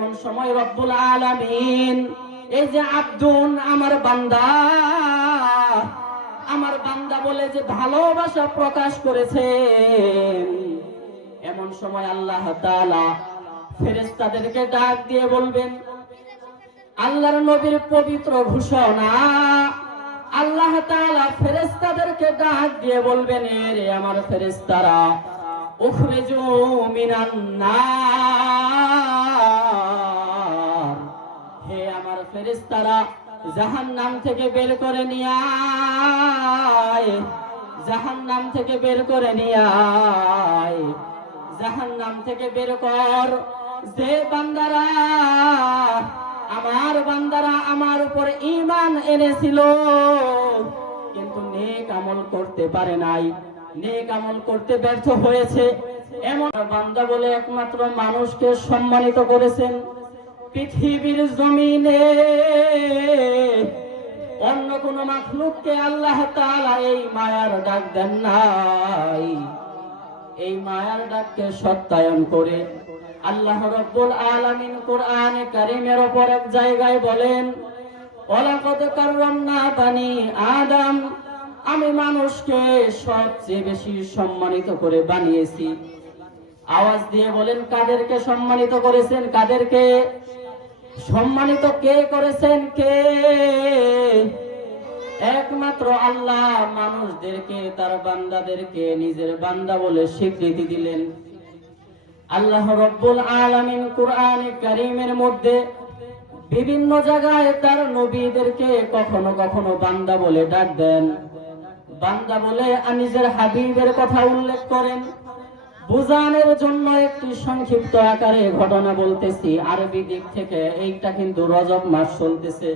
এমন সময় রব্বুল আলামিন এই যে আব্দুন আমার বান্দা বলে যে ভালোবাসা প্রকাশ করেছেন, এমন সময় আল্লাহ তাআলা ফেরেশতাদেরকে ডাক দিয়ে বলবেন, আল্লাহর নবীর পবিত্র ঘোষণা, আল্লাহ তাআলা ফেরেশতাদেরকে ডাক দিয়ে বলবেন, রে আমার ফেরেশতারা, উখরিজু মিনান নার, হে আমার ফেরেশতারা, জাহান্নাম থেকে বের করে নিয়ে আয়, জাহান্নাম থেকে বের করে নিয়ে আয়, জাহান্নাম থেকে বের কর যে বান্দারা আমার উপরে ঈমান এনেছিল কিন্তু নেক আমল করতে পারে নাই, নেক আমল করতে ব্যর্থ হয়েছে, এমন বান্দা বলে একমাত্র মানুষকে সম্মানিত করেছেন পৃথিবীর জমিনে। অন্য কোন মাখলুককে আল্লাহ তাআলা এই মায়ার ডাক দেন নাই। এই মায়ার ডাককে সত্যায়ন করে আল্লাহ রাব্বুল আলামিন কোরআনে কারীমের উপর এক জায়গায় বলেন, ওয়ালাকাদ কাররামনা বানি আদম, আমি মানুষকে সবচেয়ে বেশি সম্মানিত করে বানিয়েছি। আওয়াজ দিয়ে বলেন, কাদেরকে সম্মানিত করেছেন? কাদেরকে সম্মানিত কে করেছেন? কে? একমাত্র আল্লাহ মানুষদেরকে, তার বান্দাদেরকে নিজের বান্দা বলে স্বীকৃতি দিলেন। আল্লাহ রাব্বুল আলামিন কোরআনে কারীমের মধ্যে বিভিন্ন জায়গায় তার নবীদেরকে কখনো কখনো বান্দা বলে ডাক দেন, বান্দা বলে নিজের হাবিবের কথা উল্লেখ করেন। বুঝানোর জন্য একটি সংক্ষিপ্ত আকারে ঘটনা বলতেছি আরবি দিক থেকে। এইটা কিন্তু রজব মাস চলতেছে।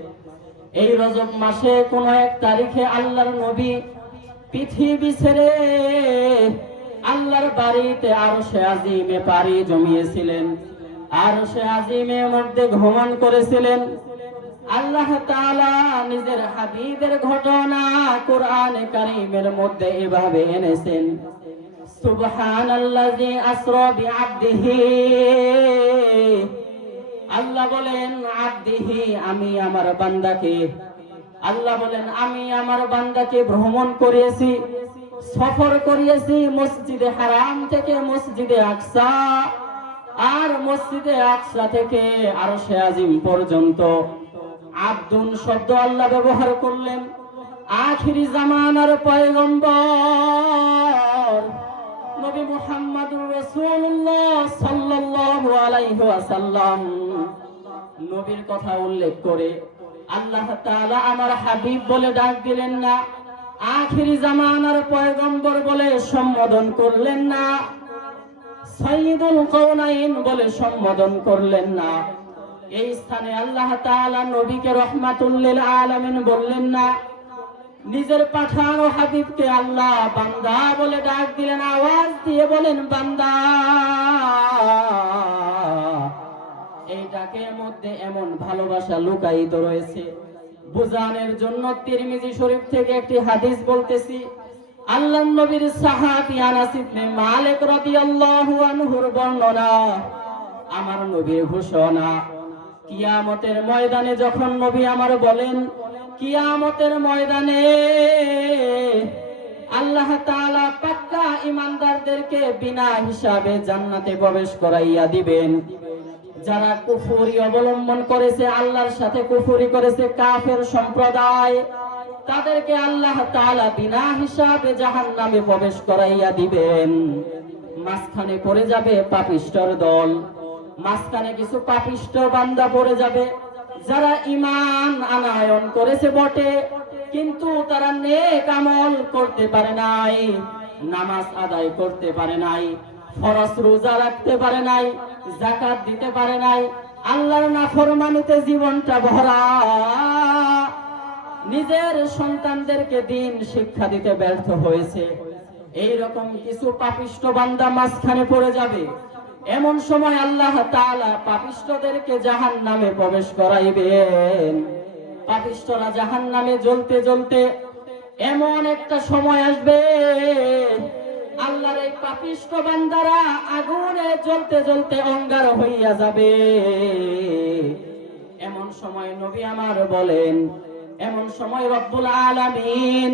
এই রজব মাসে কোন এক তারিখে আল্লাহর নবী পৃথিবী ছেড়ে আল্লাহর বাড়িতে আরশে আজিমে পাড়ি জমিয়েছিলেন, আরশে আজিমের মধ্যে ভ্রমণ করেছিলেন। আল্লাহ তাআলা নিজের হাবিবের ঘটনা কোরআনে কারীমের মধ্যে এভাবে এনেছেন, সুবহানাল্লাযী আসরা বিআবদিহি, আল্লাহ বলেন আবদিহি, আমি আমার বান্দাকে, আল্লাহ বলেন আমি আমার বান্দাকে ভ্রমণ করিয়েছি, সফর করিয়েছি মসজিদে হারাম থেকে মসজিদে আকসা, আর মসজিদে আকসা থেকে আরশে আজিম পর্যন্ত। আব্দুন শব্দ আল্লাহ ব্যবহার করলেন। আখিরি জামানার পয়গম্বর নবী মুহাম্মদুর রাসূলুল্লাহ সাল্লাল্লাহু আলাইহি ওয়াসাল্লাম নবীর কথা উল্লেখ করে আল্লাহ তাআলা আমার হাবিব বলে ডাক দিলেন না, আখিরি জামানার পয়গম্বর বলে সম্বোধন করলেন না, সাইয়্যিদুল কাওনাইন বলে সম্বোধন করলেন না। এই স্থানে আল্লাহ তাআলা নবীকে রাহমাতুল লিল আলামিন বললেন না, নিজের পাঠানো হাবিবকে আল্লাহ বান্দা বলে ডাক দিলেন। আওয়াজ দিয়ে বলেন বান্দা। এই ডাকের মধ্যে এমন ভালোবাসা লুকায়িত রয়েছে। বুঝানোর জন্য তিরমিজি শরীফ থেকে একটি হাদিস বলতেছি। আল্লাহর নবীর সাহাবী আনাস ইবনে মালিক রাদিয়াল্লাহু আনহুর বর্ণনা, আমার নবীর ঘোষণা, কিয়ামতের ময়দানে যখন নবী আমার বলেন, কিয়ামতের ময়দানে আল্লাহ তাআলা পাক্কা ঈমানদারদেরকে বিনা হিসাবে জান্নাতে প্রবেশ করাইয়া দিবেন। যারা কুফরি অবলম্বন করেছে, আল্লাহর সাথে কুফরি করেছে, কাফের সম্প্রদায়, তাদেরকে আল্লাহ তাআলা বিনা হিসাবে জাহান্নামে প্রবেশ করাইয়া দিবেন। মাঝখানে পড়ে যাবে পাপিষ্ঠর দল, মাঝখানে কিছু পাপিষ্ঠ বান্দা পড়ে যাবে, যারা ঈমান আনয়ন করেছে বটে, কিন্তু তারা নেক আমল করতে পারে নাই, নামাজ আদায় করতে পারে নাই, ফরজ রোজা রাখতে পারে নাই, যাকাত দিতে পারে নাই, আল্লাহর নাফরমানিতে জীবনটা ভরা, নিজের সন্তানদেরকে দিন শিক্ষা দিতে ব্যর্থ হয়েছে। এই রকম কিছু পাপিষ্ঠ বান্দা মাঝখানে পড়ে যাবে। এমন সময় আল্লাহ তাআলা পাপিষ্ঠদেরকে জাহান্নামে প্রবেশ করাইবেন। পাপিষ্ঠরা জাহান্নামে জ্বলতে জ্বলতে এমন একটা সময় আসবে, আল্লাহর এই পাপিষ্ঠ বান্দারা আগুনে জ্বলতে জ্বলতে অঙ্গার হইয়া যাবে। এমন সময় নবী আমার বলেন, এমন সময় রব্বুল আলামিন